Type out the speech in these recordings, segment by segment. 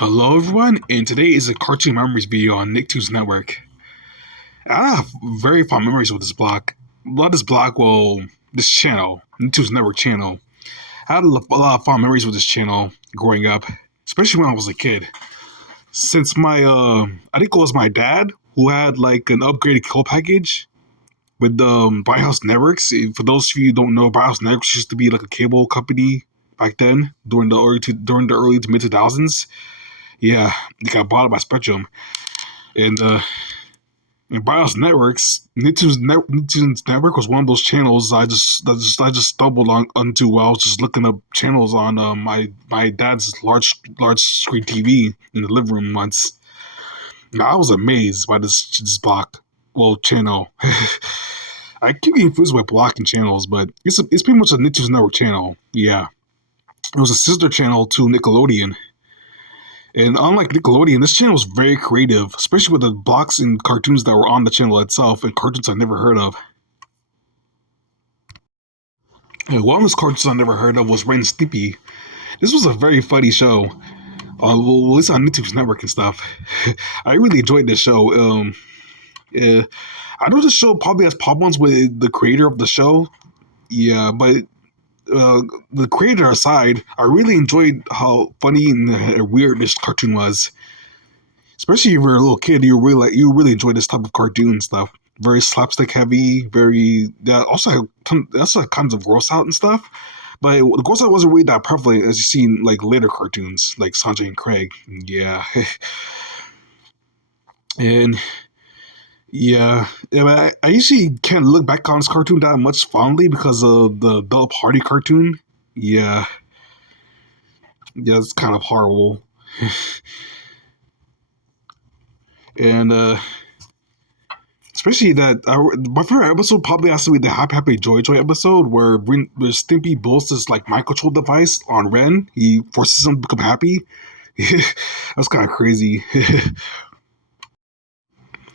Hello everyone, and today is a cartoon memories video on Nicktoons Network. I have very fond memories with this block. Not this block, well, this channel, Nicktoons Network channel. I had a lot of fond memories with this channel growing up, especially when I was a kid. Since I think it was my dad who had like an upgraded cable package with Bright House Networks. For those of you who don't know, Bright House Networks used to be like a cable company back then during the early to mid 2000s. Yeah, it got bought by Spectrum. And in BIOS Networks, Nicktoons Network was one of those channels I just stumbled onto while I was just looking up channels on my dad's large screen TV in the living room once. Now, I was amazed by this block, well, channel. I keep getting confused with block and channels, but it's pretty much a Nicktoons Network channel. Yeah, it was a sister channel to Nickelodeon. And unlike Nickelodeon, this channel was very creative, especially with the blocks and cartoons that were on the channel itself and cartoons I never heard of. And one of those cartoons I never heard of was Ren Steepy. This was a very funny show. Well, at least on Nicktoons Network and stuff. I really enjoyed this show. I know this show probably has problems with the creator of the show. Yeah, but the creator aside, I really enjoyed how funny and weird this cartoon was. Especially if you're a little kid, you really enjoy this type of cartoon stuff. Very slapstick heavy, very also had kinds of gross out and stuff. But the gross out wasn't really that prevalent as you see in like later cartoons like Sanjay and Craig. Yeah, and I usually can't look back on this cartoon that much fondly because of the adult party cartoon. Yeah, yeah, it's kind of horrible. And especially that my favorite episode probably has to be the Happy Happy Joy Joy episode where Stimpy builds this like mind control device on Ren. He forces him to become happy. That's kind of crazy.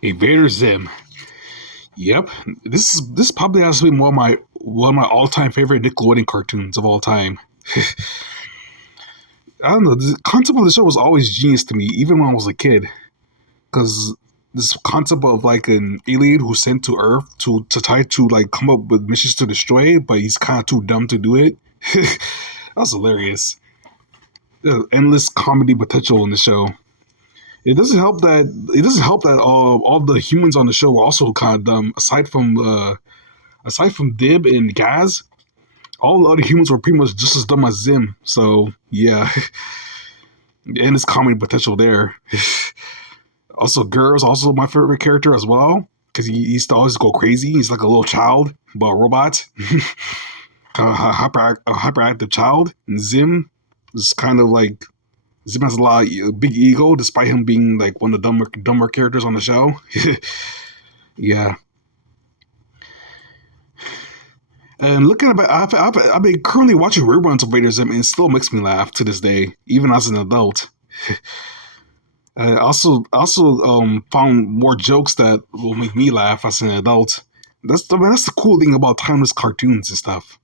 Invader Zim. Yep, this probably has to be one of my all time favorite Nickelodeon cartoons of all time. I don't know. The concept of the show was always genius to me, even when I was a kid, because this concept of like an alien who's sent to Earth to try to like come up with missions to destroy it, but he's kind of too dumb to do it. That was hilarious. There's endless comedy potential in the show. It doesn't help that all the humans on the show were also kind of dumb. Aside from Dib and Gaz, all the other humans were pretty much just as dumb as Zim. So yeah, and his comedy potential there. Also, Gur's also my favorite character as well because he used to always go crazy. He's like a little child, but a robot, kind of a hyperactive child. And Zim is kind of like Zim has a lot of big ego, despite him being like one of the dumber characters on the show. Yeah. And looking at I've been currently watching reruns of Invader Zim, and it still makes me laugh to this day, even as an adult. I also found more jokes that will make me laugh as an adult. That's the cool thing about timeless cartoons and stuff.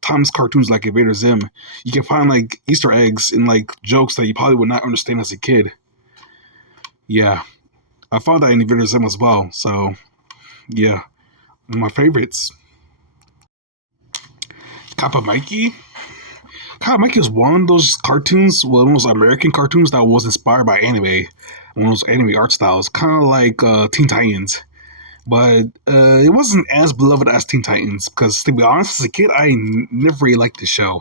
Timeless cartoons like Invader Zim, you can find like Easter eggs in like jokes that you probably would not understand as a kid. Yeah, I found that in Invader Zim as well. So yeah, one of my favorites. Kaa Mikey. Kaa Mikey is one of those cartoons, one of those American cartoons that was inspired by anime, one of those anime art styles, kind of like Teen Titans. But it wasn't as beloved as Teen Titans because, to be honest, as a kid, I never really liked the show.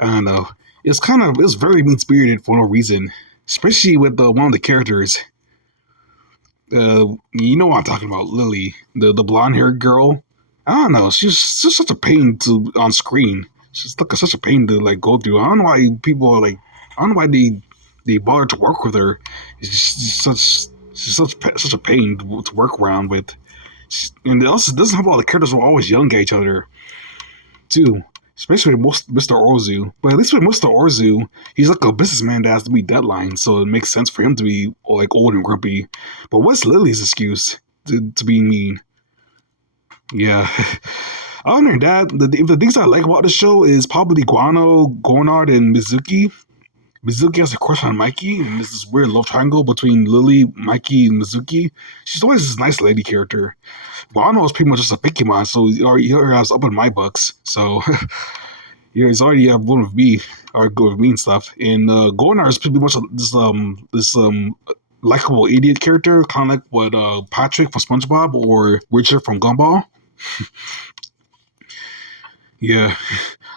I don't know. It was very mean spirited for no reason, especially with one of the characters. You know what I'm talking about, Lily, the blonde haired girl. I don't know. She's just such a pain on screen. She's like such a pain to like go through. I don't know why people are like. I don't know why they bother to work with her. She's such a pain to work around with. And it also doesn't have all the characters who are always young at each other, too. Especially with Mr. Orzu. But at least with Mr. Orzu, he's like a businessman that has to meet deadlines, so it makes sense for him to be like old and grumpy. But what's Lily's excuse to be mean? Yeah. Other than that, the things I like about the show is probably Guano, Gornard, and Mizuki. Mizuki has a crush on Mikey, and there's this weird love triangle between Lily, Mikey, and Mizuki. She's always this nice lady character. Wano is pretty much just a Pokemon, so he already has up in my books. So yeah, he's already one with me, or good with me and stuff. And Gonar is pretty much this likable idiot character, kind of like what Patrick from SpongeBob or Richard from Gumball. Yeah,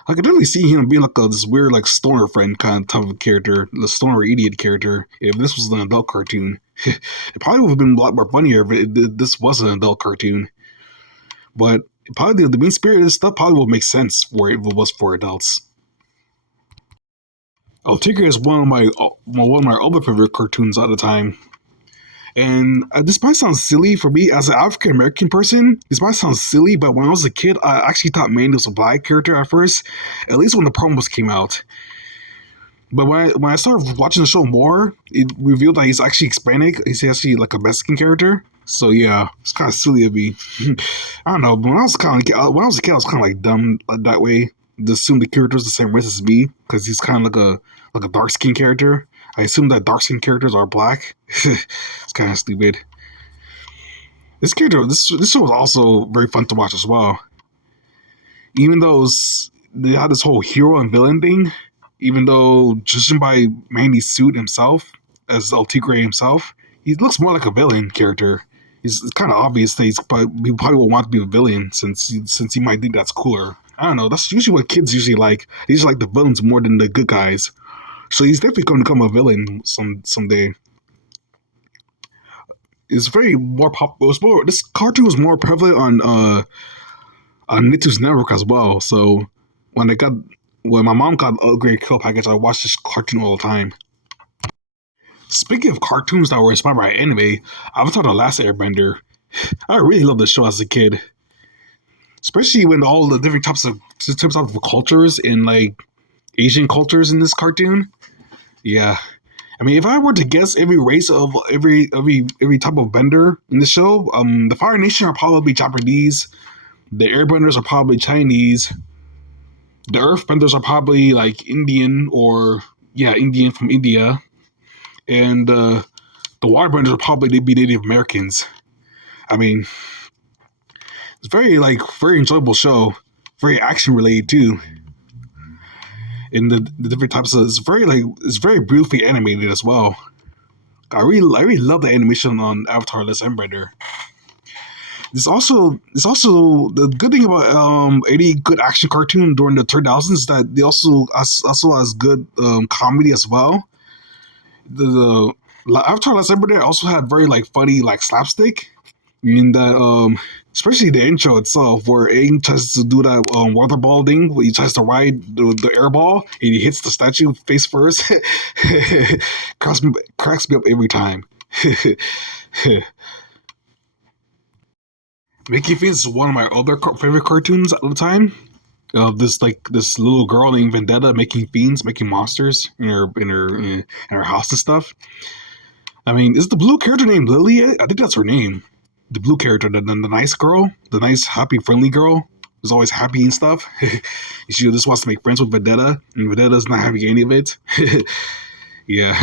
I could definitely see him being like this weird like stoner friend kind of type of character, the stoner idiot character. If this was an adult cartoon, it probably would have been a lot more funnier if this was an adult cartoon. But probably the mean spirited stuff probably would make sense for if it was for adults. Oh, Tigger is one of my other favorite cartoons at the time. And this might sound silly for me as an African American person. This might sound silly, but when I was a kid, I actually thought Mandy was a black character at first, at least when the promos came out. But when I started watching the show more, it revealed that he's actually Hispanic. He's actually like a Mexican character. So yeah, it's kind of silly of me. I don't know. But when I was a kid, I was kind of like dumb like that way. To assume the character's the same race as me because he's kind of like a dark skinned character. I assume that dark skinned characters are black. It's kind of stupid. This show was also very fun to watch as well. Even though they had this whole hero and villain thing, even though judging by Mandy's suit himself, as El Tigre himself, he looks more like a villain character. It's kind of obvious that he probably will want to be a villain since he might think that's cooler. I don't know. That's usually what kids usually like. They usually like the villains more than the good guys. So he's definitely going to become a villain someday. It's very more popular. This cartoon was more prevalent on Nicktoons Network as well. So when my mom got an upgrade kill package, I watched this cartoon all the time. Speaking of cartoons that were inspired by anime, Avatar: The Last Airbender. I really loved the show as a kid, especially when all the different types of cultures and like Asian cultures in this cartoon. Yeah, I mean, if I were to guess every race of every type of bender in the show, the Fire Nation are probably Japanese, the Airbenders are probably Chinese, the Earthbenders are probably like Indian or Indian from India, and the Waterbenders are probably be Native Americans. I mean, it's very enjoyable show, very action related too. In the different types of it's very beautifully animated as well. I really love the animation on Avatar: The Last Airbender. It's also the good thing about any good action cartoon during the 2000s is that they also has good comedy as well. The Avatar: The Last Airbender also had very like funny like slapstick in that especially the intro itself, where Aang tries to do that water ball thing, where he tries to ride the air ball, and he hits the statue face first. cracks me up every time. Mickey Fiends is one of my other favorite cartoons at the time. This little girl named Vendetta making fiends, making monsters in her house and stuff. I mean, is the blue character named Lily? I think that's her name. The blue character, the nice girl, the nice, happy, friendly girl, who's always happy and stuff. She just wants to make friends with Vendetta, and Vendetta's not having any of it. Yeah.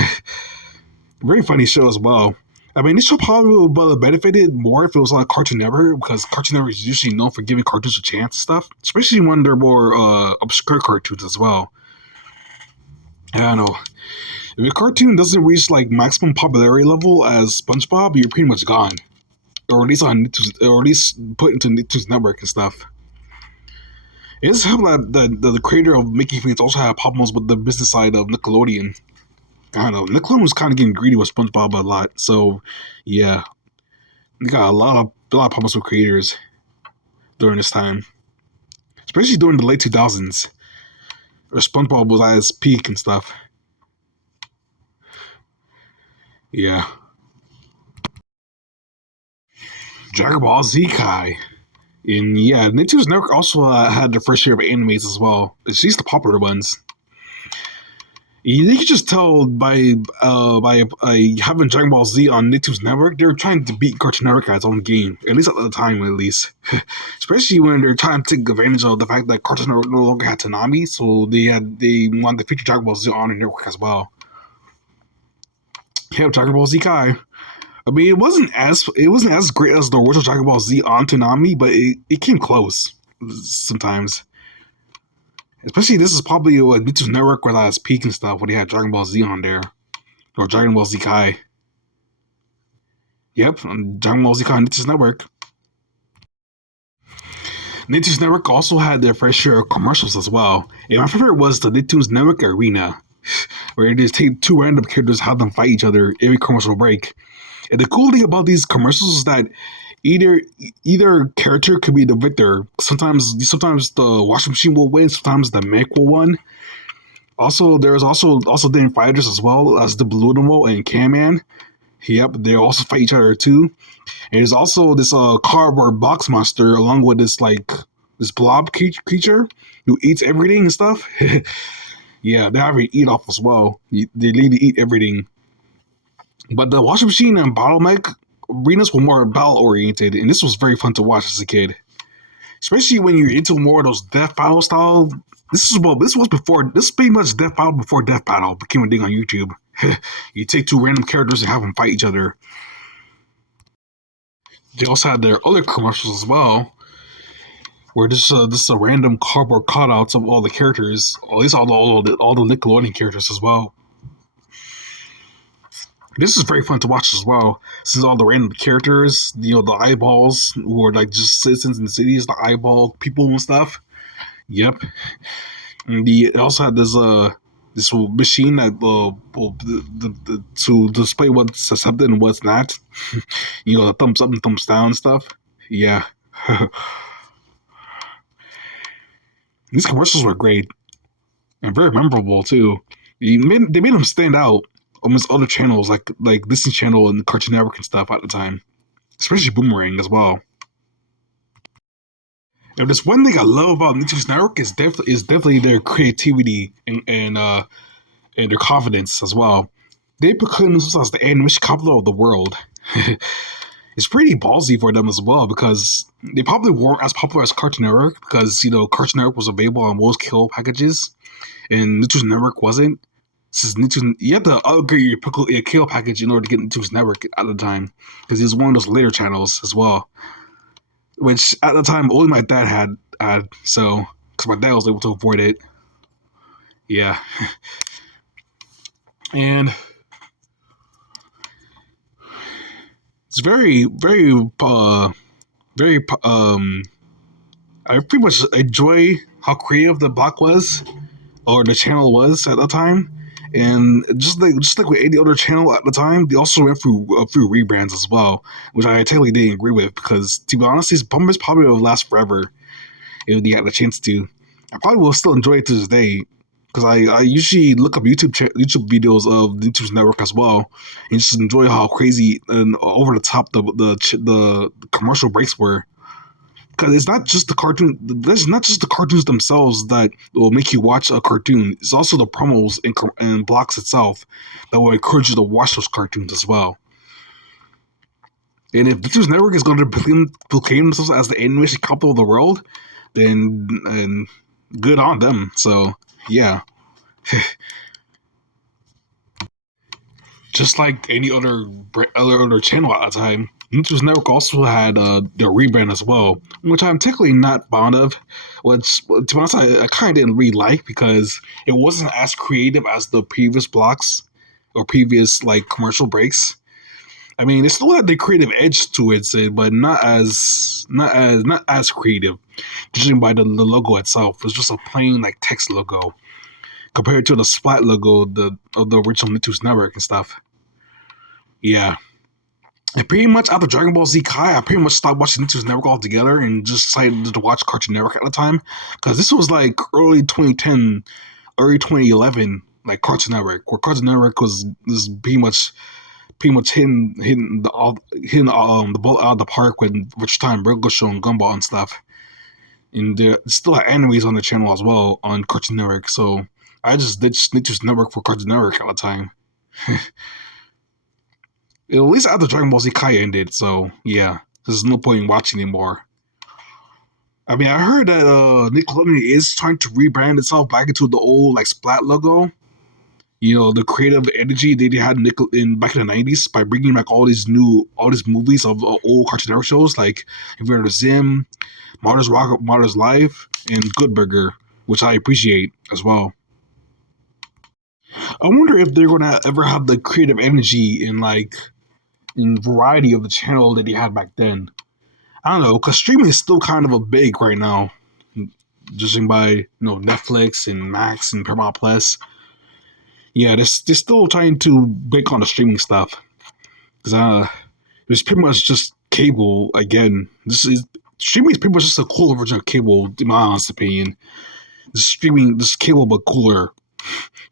Very funny show as well. I mean, this show probably would have benefited more if it was on Cartoon Network, because Cartoon Network is usually known for giving cartoons a chance and stuff, especially when they're more obscure cartoons as well. I don't know. If a cartoon doesn't reach like maximum popularity level as SpongeBob, you're pretty much gone. Or at least or at least put into Nicktoons Network and stuff. It just happened that the creator of Mickey Fiends also had problems with the business side of Nickelodeon. I don't know. Nickelodeon was kind of getting greedy with SpongeBob a lot, so yeah, they got a lot of problems with creators during this time, especially during the late 2000s, where SpongeBob was at its peak and stuff. Yeah. Dragon Ball Z Kai. And yeah, Nicktoons Network also had their first share of animes as well. It's just the popular ones. You can just tell by having Dragon Ball Z on Nicktoons Network, they were trying to beat Cartoon Network at its own game, at least at the time, at least. Especially when they're trying to take advantage of the fact that Cartoon Network no longer had Toonami, so they wanted to feature Dragon Ball Z on their network as well. Yeah, Dragon Ball Z Kai. I mean, it wasn't as great as the original Dragon Ball Z on Toonami, but it came close sometimes. Especially this is probably what Nicktoons Network were at its peak and stuff when they had Dragon Ball Z on there or Dragon Ball Z Kai. Yep, on Dragon Ball Z Kai on Nicktoons Network. Nicktoons Network also had their fair share of commercials as well. And my favorite was the Nicktoons Network Arena, where they just take two random characters, have them fight each other every commercial break. And the cool thing about these commercials is that either character could be the victor. Sometimes the washing machine will win. Sometimes the mech will win. Also, there's also then fighters as well as the Blue Animal and Can-Man. Yep, they also fight each other too. And there's also this cardboard box monster along with this blob creature who eats everything and stuff. Yeah, they have to eat off as well. They need to eat everything. But the washing machine and bottleneck arenas were more battle oriented, and this was very fun to watch as a kid. Especially when you're into more of those death battle style. This is pretty much death battle before death battle became a thing on YouTube. You take two random characters and have them fight each other. They also had their other commercials as well, where this is a random cardboard cutouts of all the characters, at least all the Nickelodeon characters as well. This is very fun to watch as well, since all the random characters, the eyeballs, who are like just citizens in the cities, the eyeball people and stuff. Yep. And it also had this machine that to display what's accepted and what's not. The thumbs up and thumbs down stuff. Yeah. These commercials were great and very memorable too. They made them stand out amongst other channels like Disney Channel and Cartoon Network and stuff at the time, especially Boomerang as well. And there's one thing I love about Nicktoons Network is definitely their creativity and their confidence as well. They proclaim themselves as the animation capital of the world. It's pretty ballsy for them as well because they probably weren't as popular as Cartoon Network because Cartoon Network was available on most kill packages and Nicktoons Network wasn't. Since Nicktoons, you have to upgrade your kill package in order to get Nicktoons Network at the time because it was one of those later channels as well. Which at the time only my dad had so because my dad was able to avoid it. Yeah, and it's very I pretty much enjoy how creative the block was or the channel was at the time. And just like with any other channel at the time, they also went through rebrands as well, which I totally didn't agree with because, to be honest, these bumpers probably will last forever if they had the chance to. I probably will still enjoy it to this day because I usually look up YouTube videos of the Nicktoons Network as well and just enjoy how crazy and over the top the commercial breaks were. Because it's not just the cartoon. There's not just the cartoons themselves that will make you watch a cartoon. It's also the promos and blocks itself that will encourage you to watch those cartoons as well. And if Nicktoons Network is going to proclaim themselves as the animation capital of the world, then good on them. So yeah, just like any other channel at the time. Nicktoons Network also had their rebrand as well, which I'm technically not fond of. Which, to be honest, I kind of didn't really like because it wasn't as creative as the previous blocks or previous commercial breaks. I mean, it still had the creative edge to it, but not as creative. Judging by the logo itself, it's just a plain text logo compared to the splat logo of the original Nicktoons Network and stuff. Yeah. And pretty much after Dragon Ball Z Kai, I pretty much stopped watching Nicktoons Network altogether and just decided to watch Cartoon Network at the time. Because this was early 2010, early 2011, Cartoon Network, where Cartoon Network was pretty much hitting the ball out of the park with which time Burger Show and Gumball and stuff. And there still had animes on the channel as well on Cartoon Network. So I just ditched Nicktoons Network for Cartoon Network at the time. At least after Dragon Ball Z Kai ended, so yeah, there's no point in watching anymore. I mean, I heard that Nickelodeon is trying to rebrand itself back into the old Splat logo. the creative energy they had in back in the '90s by bringing back all these movies of old Cartoon Network shows like Invader Zim, Martyrs Rock, Martyrs Life, and Good Burger, which I appreciate as well. I wonder if they're gonna ever have the creative energy in variety of the channel that they had back then. I don't know, because streaming is still kind of a big right now, judging by Netflix and Max and Paramount Plus. Yeah, they're still trying to break on the streaming stuff because it's pretty much just cable again. Streaming is pretty much just a cooler version of cable, in my honest opinion. Just streaming, just cable but cooler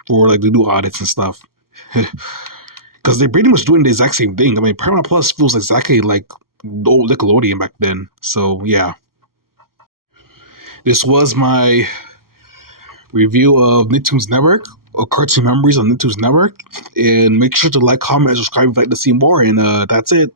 for like the new audits and stuff. Because they're pretty much doing the exact same thing. I mean, Paramount Plus feels exactly like the old Nickelodeon back then. So yeah, this was my review of Nicktoons Network, or Cartoon Memories on Nicktoons Network. And make sure to like, comment, and subscribe if you'd like to see more. And that's it.